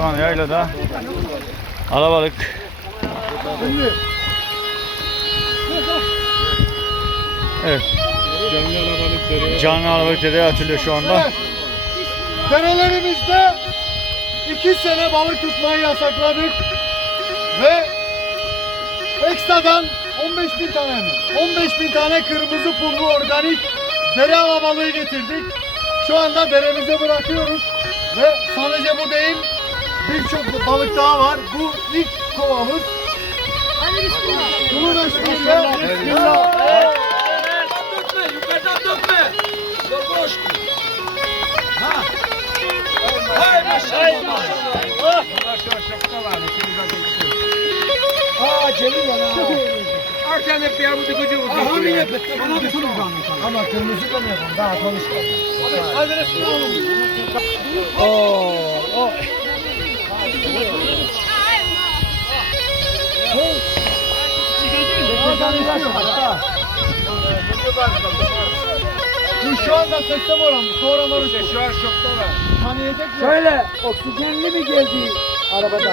Şu an yaylada alabalık Evet. Canlı alabalık dereye atılıyor şu anda. Derelerimizde iki sene balık tutmayı yasakladık ve ekstradan 15 bin tane mi? 15 bin tane kırmızı pullu organik dere alabalığı getirdik. Şu anda deremize bırakıyoruz ve sadece bu birçok balık daha var. Bu ilk kovamız. Hadi bismillah. Bunu da Bismillah. Bismillah. Dökme, yukarıdan dökme. Boş. Ha. Hay maşallah. Aa Celil bana. Arkadan hep bir avucu gücü vurdu. Aha bir yapıp bana bir sunum Ama kırmızı da mı yapalım? Daha konuşma. Bu şu anda teslim olan sonraları Şu an şokta var. tanıyacak mı? Şöyle oksijenli mi geldi arabada?